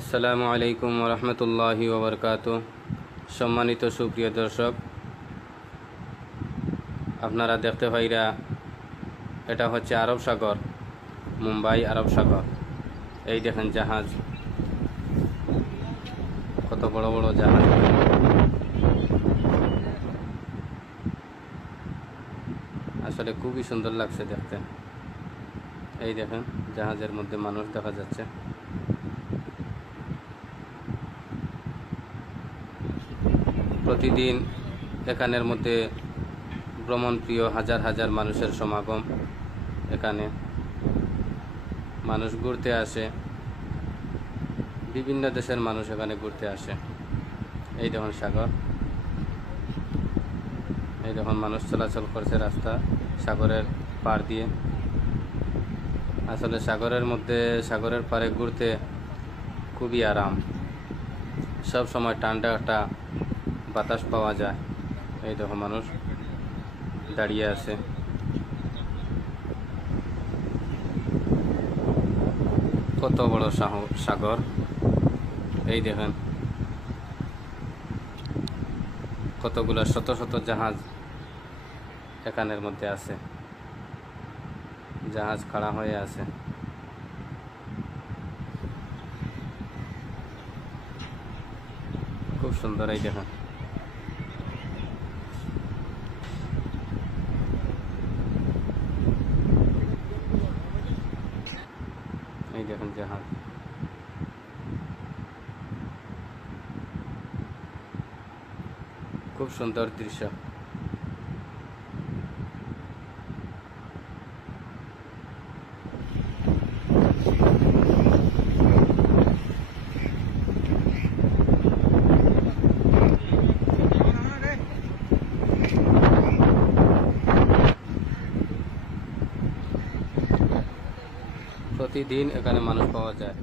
আসসালামু আলাইকুম রহমতুল্লাহি ওবরকাত। সম্মানিত সুপ্রিয় দর্শক, আপনারা দেখতে পাইরা এটা হচ্ছে আরব সাগর, মুম্বাই আরব সাগর। এই দেখেন জাহাজ, কত বড় বড় জাহাজ। আসলে খুবই সুন্দর লাগছে দেখতে। এই দেখেন জাহাজের মধ্যে মানুষ দেখা যাচ্ছে। প্রতিদিন এখানের মধ্যে ভ্রমণপ্রিয় হাজার হাজার মানুষের সমাগম এখানে। মানুষ ঘুরতে আসে। বিভিন্ন দেশের মানুষ এখানে ঘুরতে আসে। এই দেখুন সাগর। এই দেখুন মানুষ চলাচল করছে রাস্তা সাগরের পার দিয়ে। আসলে সাগরের মধ্যে, সাগরের পাড়ে ঘুরতে খুবই আরাম। সব সময় ঠান্ডা একটা বাতাস পাওয়া যায়। এই দেখো মানুষ দাঁড়িয়ে আছে। কত বড় সাগর। এই দেখেন। কতগুলো শত শত জাহাজ এখানের মধ্যে আছে। জাহাজ খাড়া হয়ে আছে। খুব সুন্দর, এই দেখেন। এই দেখেন জাহাজ খুব সুন্দর দৃশ্য। প্রতিদিন এখানে মানুষ পাওয়া যায়।